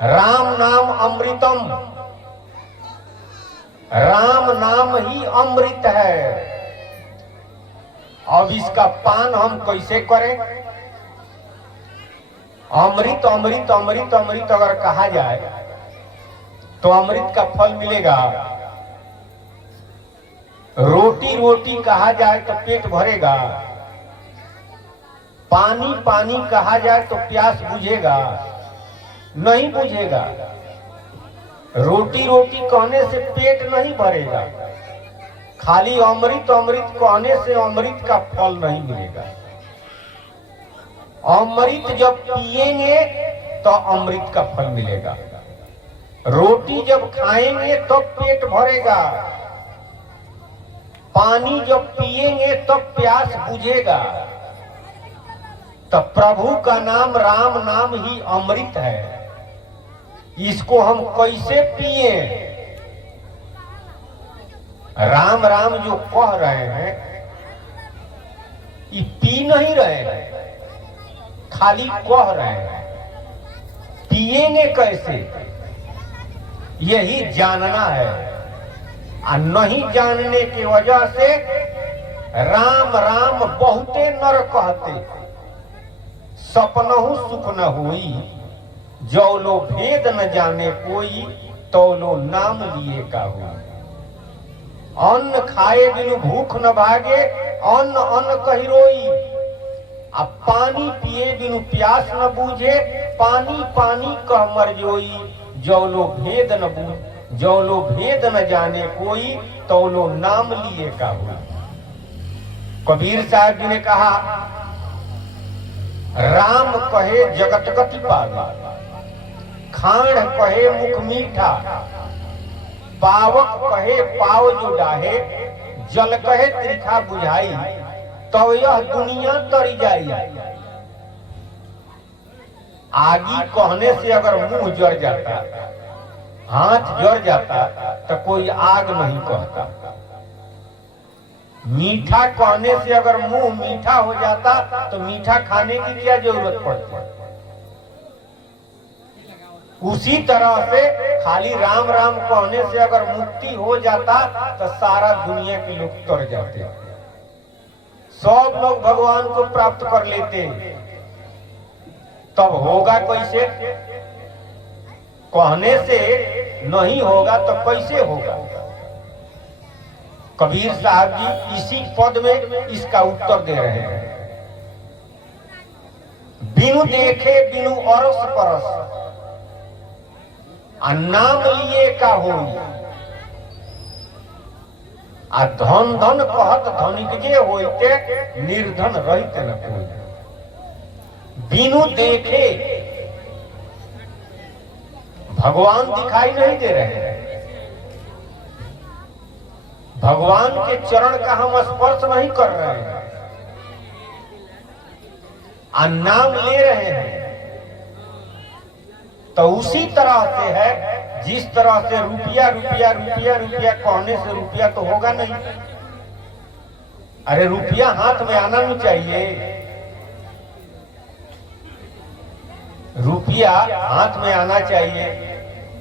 राम नाम अमृतम, राम नाम ही अमृत है। अब इसका पान हम कैसे करें? अमृत अमृत अमृत अमृत अगर कहा जाए तो अमृत का फल मिलेगा। रोटी रोटी कहा जाए तो पेट भरेगा। पानी पानी कहा जाए तो प्यास बुझेगा? नहीं बुझेगा। रोटी रोटी कहने से पेट नहीं भरेगा। खाली अमृत अमृत कहने से अमृत का फल नहीं मिलेगा। अमृत जब पिएंगे तो अमृत का फल मिलेगा। रोटी जब खाएंगे तो पेट भरेगा। पानी जब पिएंगे तो प्यास बुझेगा। तो प्रभु का नाम राम नाम ही अमृत है। इसको हम कैसे पिए? राम राम जो कह रहे हैं ये पी नहीं रहे हैं, खाली कह रहे हैं। पिएंगे कैसे यही जानना है। और नहीं जानने की वजह से राम राम बहुते नर कहते, सपनहु सुख न हुई। जो लो भेद न जाने कोई, तो लो नाम लिए का हुई। अन्न खाए बिनु भूख न भागे, अन्न अन्न कही रोई। अब पानी पिए बिनु प्यास न बूझे, पानी पानी कह मर जोई। जो लो भेद न बूझ, जो लो भेद न जाने कोई, तो लो नाम लिए का हुई। कबीर साहब जी ने कहा, राम कहे जगत गति पावे, खाण कहे मुख मीठा, पावक कहे पाव जो डाहे, जल कहे त्रिखा बुझाई, तो यह दुनिया तरी जाई। आगी कहने से अगर मुंह जर जाता, हाथ जर जाता, तो कोई आग नहीं कहता। मीठा कहने से अगर मुंह मीठा हो जाता तो मीठा खाने की क्या जरूरत पड़ती? उसी तरह से खाली राम राम कहने से अगर मुक्ति हो जाता तो सारा दुनिया के लोग तर जाते, सब लोग भगवान को प्राप्त कर लेते। तब होगा कैसे? कहने से नहीं होगा तो कैसे होगा? कबीर साहब जी इसी पद में इसका उत्तर दे रहे हैं। बिनु देखे बिनु अरस परस, आ नाम लिए का होई। आ धन धन कहत धनिक जे होइते, निर्धन रहिते न कोई। बिनु देखे भगवान दिखाई नहीं दे रहे हैं। भगवान के चरण का हम स्पर्श नहीं कर रहे हैं, आ नाम ले रहे हैं। तो उसी तरह से है जिस तरह से रुपया रुपया रुपया रुपया कहने से रुपया तो होगा नहीं। अरे रुपया हाथ में आना नहीं चाहिए। रुपया हाथ में आना चाहिए।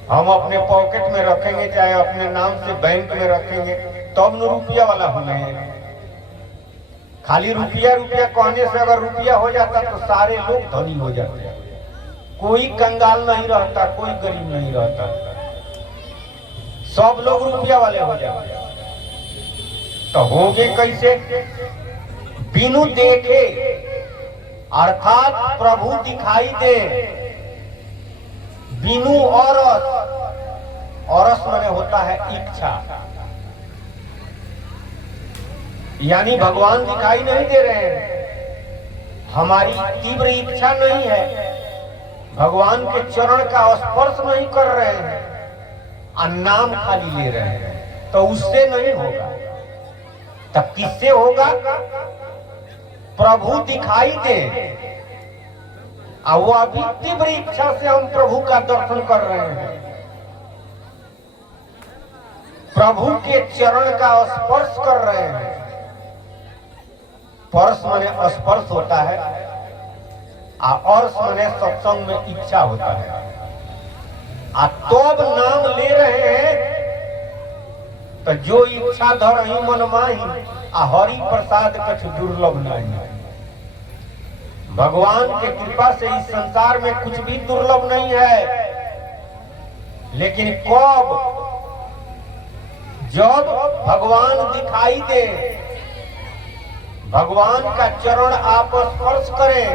हम अपने पॉकेट में रखेंगे, चाहे अपने नाम से बैंक में रखेंगे, तब न रुपया वाला होंगे। खाली रुपया रुपया कहने से अगर रुपया हो जाता तो सारे लोग धनी हो जाते। कोई कंगाल नहीं रहता, कोई गरीब नहीं रहता, सब लोग रुपया वाले हो जाते। तो होगे कैसे? बिनु देखे, अर्थात प्रभु दिखाई दे। बिनु औरस, औरस माने होता है इच्छा, यानी भगवान दिखाई नहीं दे रहे हैं। हमारी तीव्र इच्छा नहीं है, भगवान के चरण का स्पर्श नहीं कर रहे हैं, और नाम खाली ले रहे हैं, तो उससे नहीं होगा। तब किससे होगा? प्रभु दिखाई दे, और वो अभी तीव्र इच्छा से हम प्रभु का दर्शन कर रहे हैं। प्रभु के चरण का स्पर्श कर रहे हैं। स्पर्श माने स्पर्श होता है, और माने सत्संग में इच्छा होता है। आ तब नाम ले रहे हैं तो जो इच्छा धरही मन माही आ हरि प्रसाद कछ दुर्लभ नहीं। भगवान के कृपा से इस संसार में कुछ भी दुर्लभ नहीं है, लेकिन कब जब भगवान दिखाई दे, भगवान का चरण आप स्पर्श करें,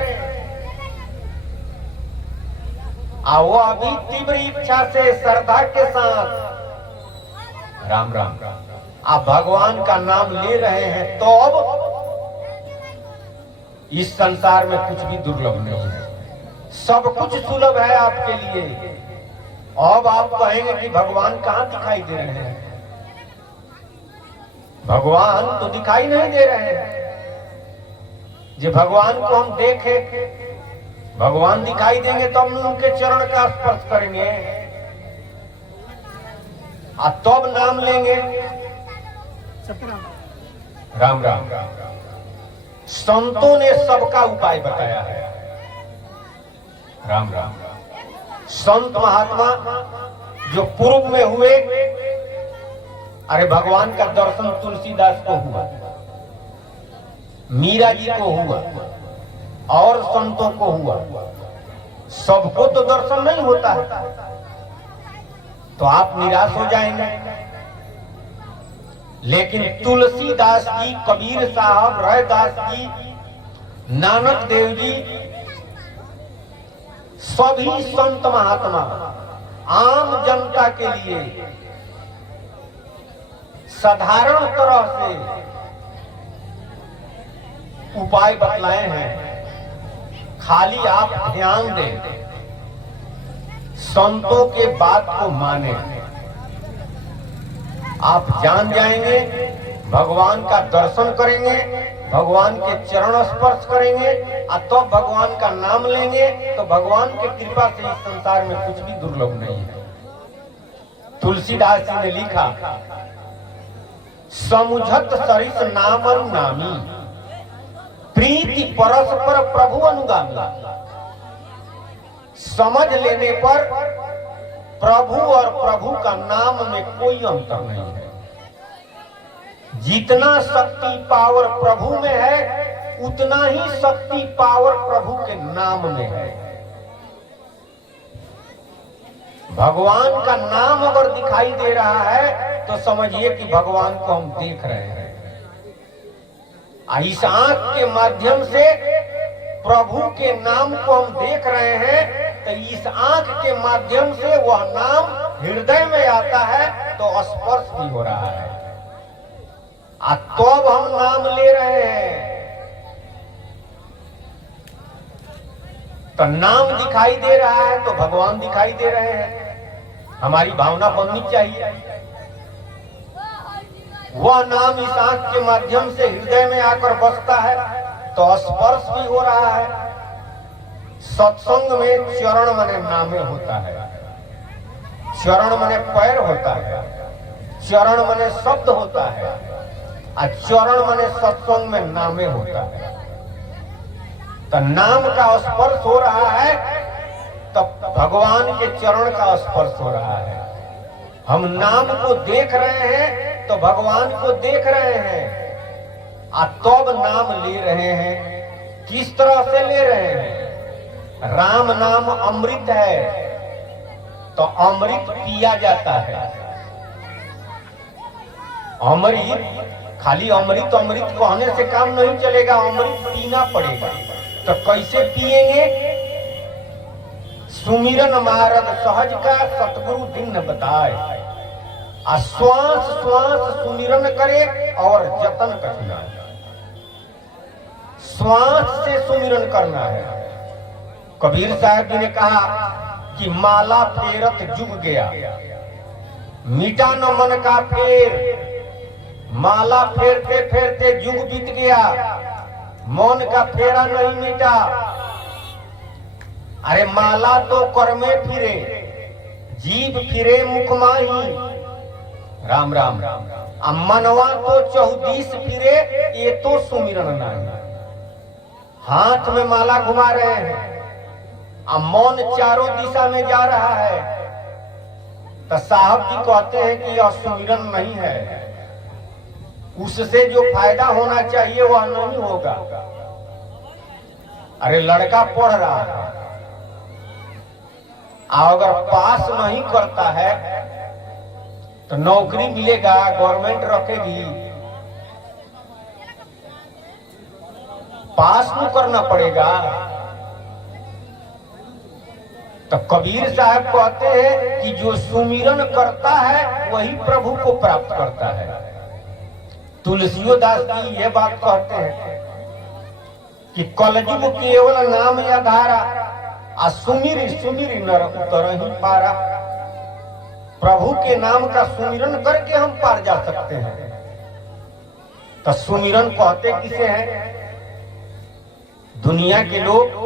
आ वो अभी तीव्र इच्छा से श्रद्धा के साथ राम राम आप भगवान का नाम ले रहे हैं तो अब इस संसार में कुछ भी दुर्लभ नहीं है, सब कुछ सुलभ है आपके लिए। अब आप कहेंगे कि भगवान कहां दिखाई दे रहे हैं? भगवान तो दिखाई नहीं दे रहे हैं। जो भगवान को हम देखे, भगवान दिखाई देंगे तो हम उनके चरण का स्पर्श करेंगे और तब नाम लेंगे। राम राम। संतों ने सबका उपाय बताया है। राम राम। संत महात्मा जो पूर्व में हुए, अरे भगवान का दर्शन तुलसीदास को हुआ, मीरा जी को हुआ और संतों को हुआ। सबको तो दर्शन नहीं होता है, तो आप निराश हो जाएंगे। लेकिन तुलसीदास जी, कबीर साहब, रैदास जी, नानक देव जी, सभी संत महात्मा आम जनता के लिए साधारण तरह से उपाय बतलाए हैं। खाली आप ध्यान दें, संतों के बात को माने, आप जान जाएंगे, भगवान का दर्शन करेंगे, भगवान के चरण स्पर्श करेंगे और तो भगवान का नाम लेंगे तो भगवान की कृपा से इस संसार में कुछ भी दुर्लभ नहीं है। तुलसीदास जी ने लिखा, समुझत सरिस नामरु नामी, प्रीति परस्पर प्रभु अनुगामी। समझ लेने पर प्रभु और प्रभु का नाम में कोई अंतर नहीं है। जितना शक्ति पावर प्रभु में है, उतना ही शक्ति पावर प्रभु के नाम में है। भगवान का नाम अगर दिखाई दे रहा है तो समझिए कि भगवान को हम देख रहे हैं। इस आंख के माध्यम से प्रभु के नाम को हम देख रहे हैं, तो इस आंख के माध्यम से वह नाम हृदय में आता है तो स्पर्श भी हो रहा है। तो अब हम नाम ले रहे हैं तो नाम दिखाई दे रहा है तो भगवान दिखाई दे रहे हैं। हमारी भावना बननी चाहिए, वह नाम इस आंख के माध्यम से हृदय में आकर बसता है तो स्पर्श भी हो रहा है। सत्संग में चरण मने नामे होता है, चरण मने पैर होता है, चरण मने शब्द होता है और चरण मने सत्संग में नामे होता है। तो नाम का स्पर्श हो रहा है तब भगवान के चरण का स्पर्श हो रहा है। हम नाम को देख रहे हैं तो भगवान को देख रहे हैं और तब नाम ले रहे हैं। किस तरह से ले रहे हैं? राम नाम अमृत है तो अमृत पिया जाता है। अमृत खाली अमृत अमृत कहने से काम नहीं चलेगा, अमृत पीना पड़ेगा। तो कैसे पिएंगे? सुमिरन मारद सहज का सतगुरु दिन बताए। श्वास श्वास सुमिरन करे और जतन कठिना। श्वास से सुमिरन करना है। कबीर साहब जी ने कहा कि माला फेरत जुग गया, मिटा न मन का फेर। माला फेरते फेरते जुग बीत गया, मन का फेरा नहीं मिटा। अरे माला तो कर में फिरे, जीव फिरे मुख माही। राम राम। मनवा तो 24 फिरे, ये तो सुमिरन नहीं। हाथ में माला घुमा रहे हैं, मन चारों दिशा में जा रहा है, तो साहब जी कहते हैं कि यह सुमिरन नहीं है, उससे जो फायदा होना चाहिए वह नहीं होगा। अरे लड़का पढ़ रहा है, अगर पास नहीं करता है तो नौकरी मिलेगा, गवर्नमेंट रखेगी, पास नहीं करना पड़ेगा। तो कबीर साहब कहते हैं कि जो सुमिरन करता है वही प्रभु को प्राप्त करता है। तुलसीदास जी ये बात कहते हैं कि कलयुग केवल नाम या धारा, आ सुमिर सुमिर नर उतर ही पारा। प्रभु के नाम का सुमिरन करके हम पार जा सकते हैं। तो सुमिरन कहते किसे हैं? दुनिया के लोग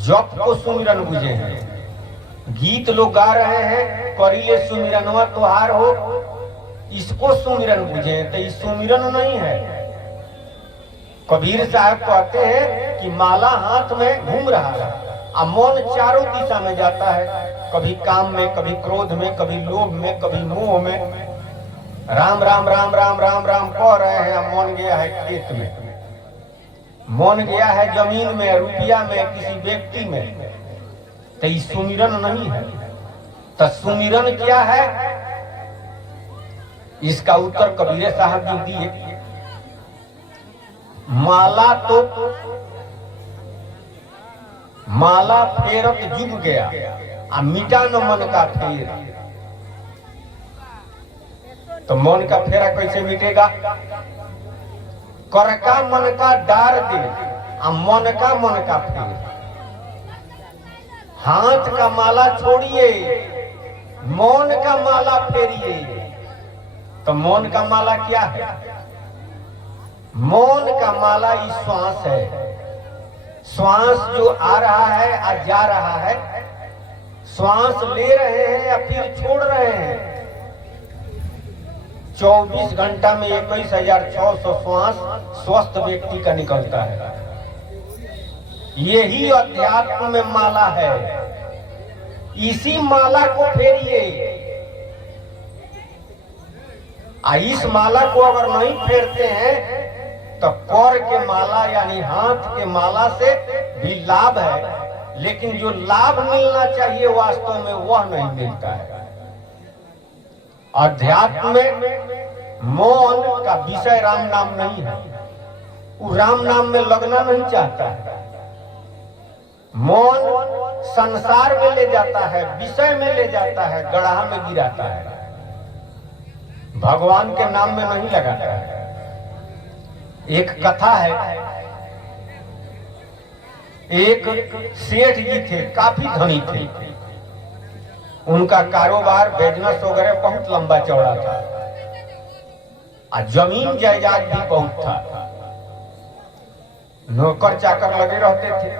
जप को सुमिरन बुझे हैं, गीत लोग गा रहे हैं, करिए सुमिरनवा तोहार हो, इसको सुमिरन बुझे, तो ये सुमिरन नहीं है। कबीर साहब कहते हैं कि माला हाथ में घूम रहा है, और मन चारों दिशा में जाता है, कभी काम में, कभी क्रोध में, कभी लोभ में, कभी मोह में। राम राम राम राम राम राम कह रहे हैं, मन गया है खेत में, मन गया है जमीन में, रुपया में, किसी व्यक्ति में, तो ये सुमिरन नहीं है। तो सुमिरन क्या है? इसका उत्तर कबीर साहब जी दिए, माला तो माला फेरत जुग गया, आ मिटा न मन का फेर। तो मन का फेरा कैसे मिटेगा? कर का मन का डार दे, आ मन का फेर। हाथ का माला छोड़िए, मौन का माला फेरिए। तो मौन का माला क्या है? मौन का माला ये श्वास है। श्वास जो आ रहा है आ जा रहा है, श्वास ले रहे हैं या फिर छोड़ रहे हैं। 24 घंटा में 21,600 श्वास स्वस्थ व्यक्ति का निकलता है। यही अध्यात्म में माला है। इसी माला को फेरिए। इस माला को अगर नहीं फेरते हैं तो कर के माला यानी हाथ के माला से भी लाभ है, लेकिन जो लाभ मिलना चाहिए वास्तव में वह नहीं मिलता है। अध्यात्म में मौन का विषय राम नाम नहीं है, वो राम नाम में लगना नहीं चाहता है। मौन संसार में ले जाता है, विषय में ले जाता है, गड्ढा में गिराता है, भगवान के नाम में नहीं लगाता है। एक कथा है, एक सेठ जी थे, काफी धनी थे। उनका कारोबार बिजनेस वगैरह बहुत लंबा चौड़ा था, और जमीन जायदाद भी बहुत था। नौकर चाकर लगे रहते थे।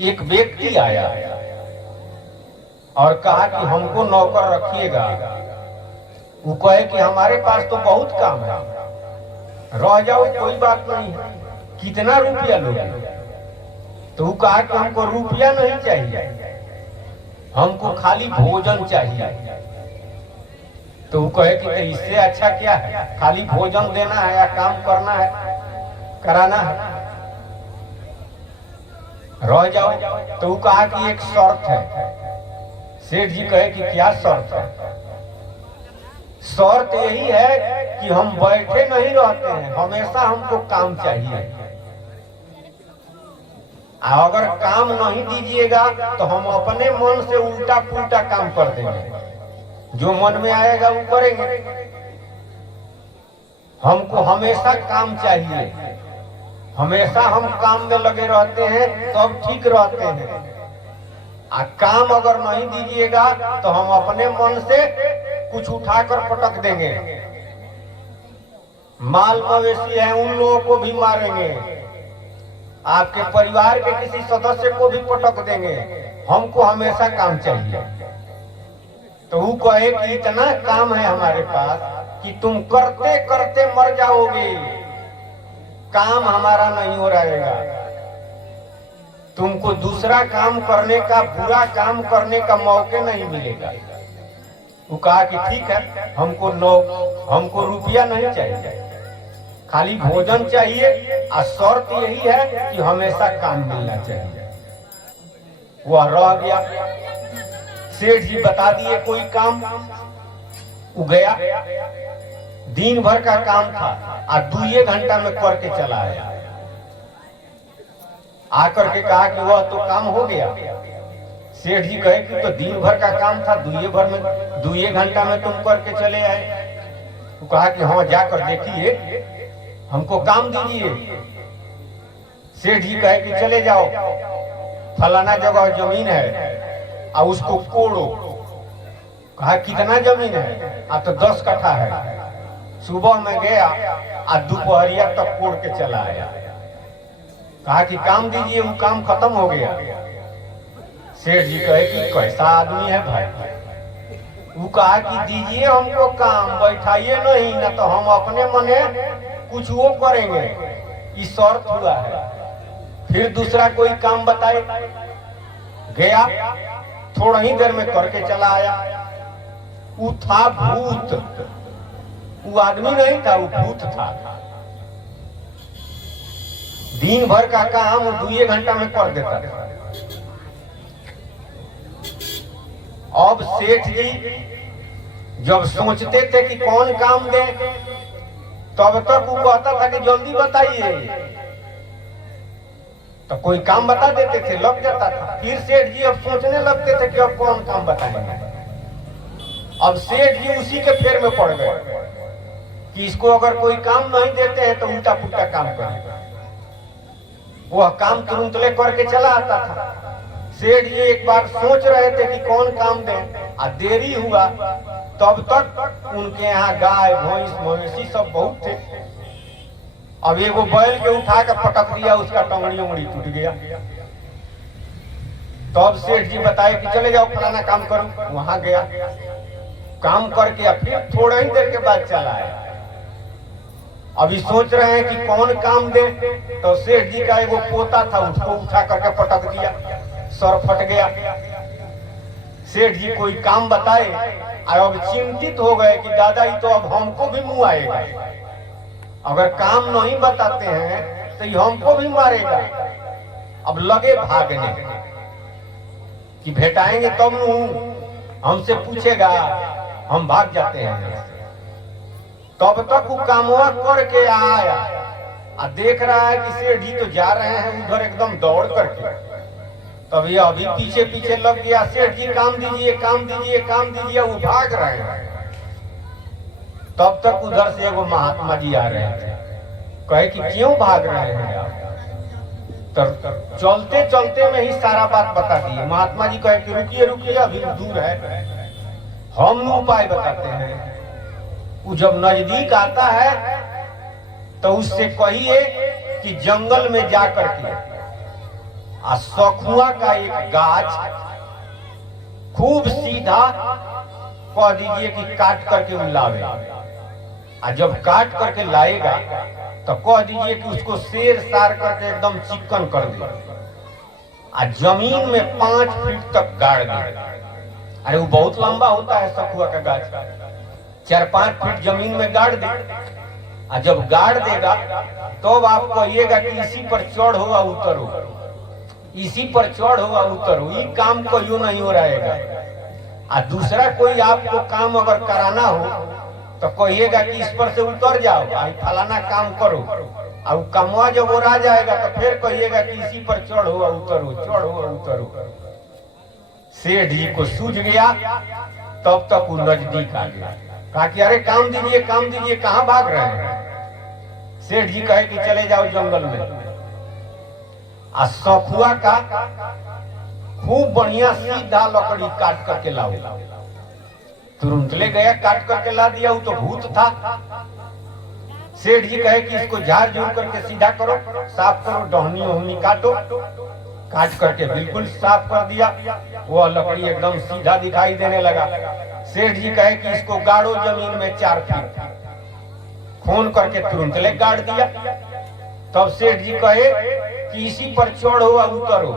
एक व्यक्ति आया और कहा कि हमको नौकर रखिएगा। वो कहे कि हमारे पास तो बहुत काम है, रह जाओ कोई बात नहीं है, कितना रुपया लोगे? तो वो कहा कि हमको रुपया नहीं चाहिए, हमको खाली भोजन चाहिए। तो वो कहे कि इससे अच्छा क्या है, खाली भोजन देना है या काम करना है, कराना है, रह जाओ। तो वो कहा कि एक शर्त है। सेठ जी कहे कि क्या शर्त है? शर्त यही है कि हम बैठे नहीं रहते हैं, हमेशा हमको काम चाहिए। अगर काम नहीं दीजिएगा तो हम अपने मन से उल्टा पुल्टा काम कर देंगे, जो मन में आएगा वो करेंगे। हमको हमेशा काम चाहिए, हमेशा हम काम में लगे रहते हैं तब ठीक रहते हैं। काम अगर नहीं दीजिएगा तो हम अपने मन से कुछ उठाकर पटक देंगे। माल मवेशी है उन लोगों को भी मारेंगे, आपके परिवार के किसी सदस्य को भी पटक देंगे। हमको हमेशा काम चाहिए। तो वो कहे कि इतना काम है हमारे पास कि तुम करते करते मर जाओगे, काम हमारा नहीं हो रहेगा। तुमको दूसरा काम करने का, बुरा काम करने का मौके नहीं मिलेगा। वो कहा कि ठीक है, हमको रुपया नहीं चाहिए, खाली भोजन चाहिए और शर्त यही है कि हमेशा काम मिलना चाहिए। वह रह गया। सेठ जी बता दिए कोई काम, वो गया, दिन भर का काम था और 2 घंटा में करके चला आया। आकर के कहा कि वह तो काम हो गया। सेठ जी कहे कि तो दिन भर का काम था, 2 घंटा में तुम करके चले आए। वो कहा कि हाँ जाकर देखिए, हमको काम दीजिए। सेठ जी कहे कि चले जाओ, फलाना जगह जमीन है और उसको कोड़ो। कहा कितना जमीन है? तो 10 कट्ठा है। सुबह में गया और दोपहरिया तक कोड़ के चला आया। कहा कि काम दीजिए, वो काम खत्म हो गया। सेठ जी कहे कि कैसा आदमी है भाई। वो कहा कि दीजिए हमको काम, बैठाइए नहीं, न तो हम अपने मने कुछ वो करेंगे, ये शर्त हुआ है। फिर दूसरा कोई काम बताए। गया, थोड़ा ही देर में करके चला आया। वो था भूत, वो आदमी नहीं था, वो भूत था। दिन भर का काम 2 घंटा में कर देता था। अब सेठ जी जब सोचते थे कि कौन काम दे, तब तक वो कहता था कि जल्दी बताइए, तो कोई काम बता देते थे, लग जाता था। फिर सेठ जी अब सोचने लगते थे कि अब कौन काम बताएंगे। अब सेठ जी उसी के फेर में पड़ गए कि इसको अगर कोई काम नहीं देते हैं तो उल्टा पुल्टा काम करेगा। वह काम तुरंत ले करके चला आता था। सेठ जी एक बार सोच रहे थे कि कौन काम दे, और देरी हुआ। तब तक उनके यहाँ गाय भैंस मवेशी सब बहुत थे। अब एगो बैल के उठा के पटक दिया, उसका टंगड़ी उंगड़ी टूट गया। तब सेठ जी बताए कि चले जाओ फलाना काम करो। वहां गया, काम करके फिर थोड़ा ही देर के बाद चला आया। अभी सोच रहे हैं कि कौन काम दे, तो सेठ जी का एगो पोता था, उसको उठा करके पटक दिया, सर फट गया। सेठ जी कोई काम बताए और अब चिंतित हो गए कि दादा ये तो अब हमको भी मुंह आएगा, अगर काम नहीं बताते हैं तो ये हमको भी मारेगा। अब लगे भागने कि भेटाएंगे तब हमसे पूछेगा, हम भाग जाते हैं। तब तक वो कामवा करके आया और देख रहा है कि सेठ जी तो जा रहे हैं उधर एकदम दौड़ करके। तब ये अभी पीछे पीछे लग गया, सेठ जी काम दीजिए, काम दीजिए, काम दीजिए। वो भाग रहे हैं। तब तक उधर से एगो महात्मा जी आ रहे थे। कहे कि क्यों भाग रहे हैं आप? तो चलते चलते में ही सारा बात बता दिए। महात्मा जी कहे कि रुकिए रुकिए, अभी दूर है, हम उपाय बताते हैं। वो जब नजदीक आता है तो उससे कहिए कि जंगल में जाकर के सखुआ का एक गाछ खूब सीधा कह दीजिए कि काट करके लावे। और जब काट करके लाएगा तो कह दीजिए कि उसको शेर सार करके एकदम चिकन कर दे और जमीन में 5 फीट तक गाड़ दे। अरे वो बहुत लंबा होता है सखुआ का गाछ, 4-5 फीट जमीन में गाड़ दे। और जब गाड़ देगा तो आप कहिएगा कि इसी पर चढ़ होगा उतरो, इसी पर चढ़ होगा उतरो। ये काम को यूं नहीं हो रहेगा। और दूसरा कोई आपको काम अगर कराना हो तो कहिएगा कि इस पर से उतर जाओ, फलाना काम करो। और कमवा जब वो आ जाएगा तो फिर कहिएगा कि इसी पर चढ़ हुआ उतरो, चढ़ हुआ उतरो। सेठ जी को सूझ गया। तब तक वो नजदीक आ गया, कहा कि अरे काम दीजिए, काम दीजिए, कहाँ भाग रहे हैं? सेठ जी कहे कि चले जाओ जंगल में। आ सखुआ का खूब बढ़िया सीधा लकड़ी काट करके लाओ। तुरंत ले गया, काट करके ला दिया। वो तो भूत था। सेठ जी कहे कि इसको झाड़ झूड़ करके सीधा करो, साफ करो, डहनी ओहनी काटो। काट करके बिल्कुल साफ कर दिया। वह लकड़ी एकदम सीधा दिखाई देने लगा। सेठ जी कहे कि इसको गाड़ो जमीन में 4 फीट, खून करके तुरंत ले गाड़ दिया। तब सेठ जी कहे कि इसी पर चढ़ो और उतरो।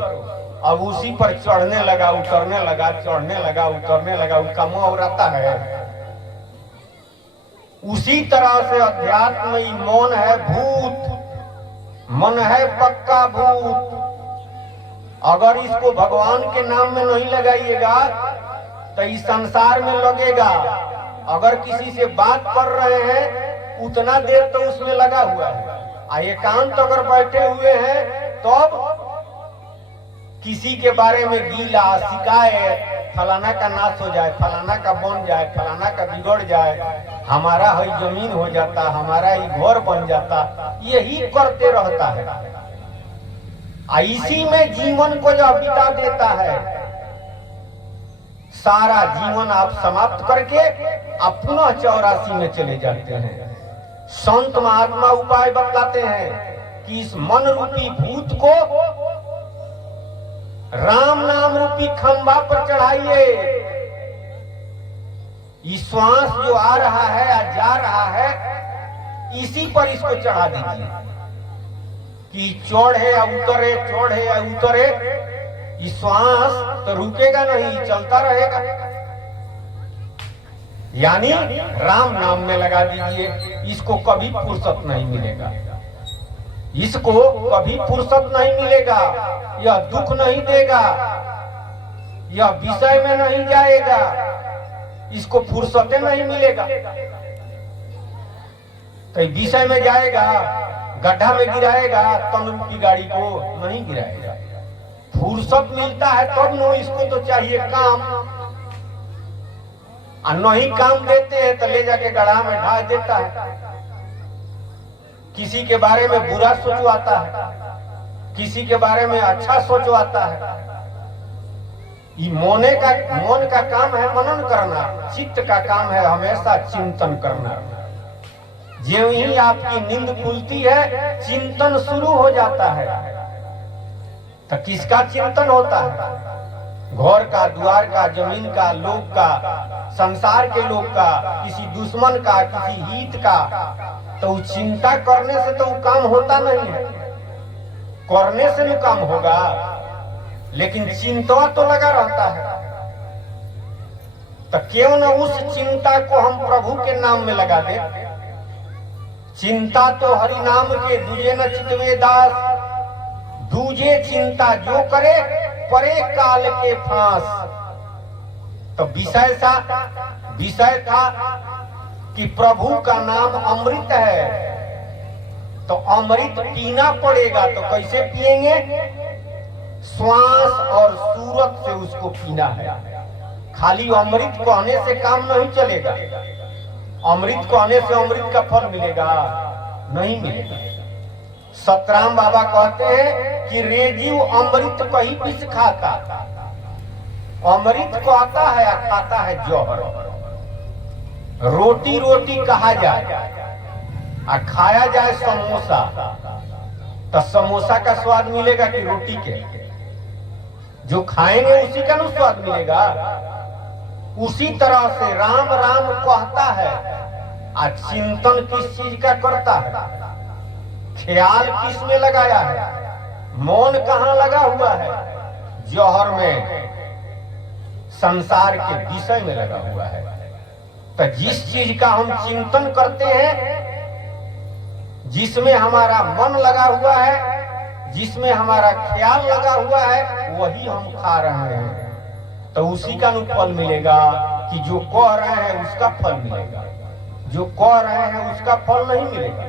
अब उसी पर चढ़ने लगा, उतरने लगा, चढ़ने लगा, उतरने लगा, उसका मुंह उड़ाता है। उसी तरह से अध्यात्म में मौन है भूत, मन है पक्का भूत। अगर इसको भगवान के नाम में नहीं लगाइएगा तो इस संसार में लगेगा। अगर किसी से बात कर रहे हैं उतना देर तो उसमें लगा हुआ है। एकांत अगर बैठे हुए हैं तब किसी के बारे में गीला शिकायत, फलाना का नाश हो जाए, फलाना का बन जाए, फलाना का बिगड़ जाए, हमारा ही जमीन हो जाता, हमारा ही घर बन जाता, यही करते रहता है। इसी में जीवन को जब बिता देता है, सारा जीवन आप समाप्त करके आप पुनः 84 में चले जाते हैं। संत महात्मा उपाय बताते हैं कि इस मन रूपी भूत को राम नाम रूपी खंभा पर चढ़ाइए। ये श्वास जो आ रहा है या जा रहा है, इसी पर इसको चढ़ा दीजिए कि चढ़े या उतरे, चढ़े या उतरे। ये श्वास तो रुकेगा नहीं, चलता रहेगा। यानी राम नाम में लगा दीजिए। इसको कभी फुर्सत नहीं मिलेगा, इसको कभी फुर्सत नहीं मिलेगा। यह दुख नहीं देगा, यह विषय में नहीं जाएगा, इसको फुर्सतें नहीं मिलेगा। तो विषय में जाएगा, गड्ढा में गिराएगा, तन रूपी गाड़ी को नहीं गिराएगा। फुर्सत मिलता है तब न, इसको तो चाहिए काम। और नहीं काम देते हैं तो ले जाके गड्ढा में ढा देता है। किसी के बारे में बुरा सोचवाता है, किसी के बारे में अच्छा सोचवाता है। ये मन का काम है मनन करना, चित्त का काम है हमेशा चिंतन करना। ज्यों ही आपकी नींद खुलती है चिंतन शुरू हो जाता है। तो किसका चिंतन होता है? घर का, द्वार का, जमीन का, लोग का, संसार के लोग का, किसी दुश्मन का, किसी हित का। तो चिंता करने से तो काम होता नहीं है, करने से भी काम होगा, लेकिन चिंता तो लगा रहता है। तो क्यों न उस चिंता को हम प्रभु के नाम में लगा दे। चिंता तो हरि नाम के दूजे न चितवे दास, दूजे चिंता जो करे परे काल के फांस। तो विषय था कि प्रभु का नाम अमृत है, तो अमृत पीना पड़ेगा। तो कैसे पिएंगे? श्वास और सूरत से उसको पीना है। खाली अमृत कहने से काम नहीं चलेगा। अमृत कहने से अमृत का फल मिलेगा? नहीं मिलेगा। सतराम बाबा कहते हैं कि रेजीव अमृत कहीं पिस खाता। अमृत कहता है या खाता है जौहर। रोटी रोटी कहा जाए और खाया जाए समोसा, तो समोसा का स्वाद मिलेगा कि रोटी के? जो खाएंगे उसी का ना स्वाद मिलेगा। उसी तरह से राम राम कहता है और चिंतन किस चीज का करता है? ख्याल किस में लगाया है? मौन कहाँ लगा हुआ है? जौहर में, संसार के विषय में लगा हुआ है। तो जिस चीज का हम चिंतन करते हैं, जिसमें हमारा मन लगा हुआ है, जिसमें हमारा ख्याल लगा हुआ है, वही हम खा रहे हैं। तो उसी का फल मिलेगा कि जो कह रहे हैं उसका फल मिलेगा, जो कह रहे हैं उसका फल नहीं मिलेगा।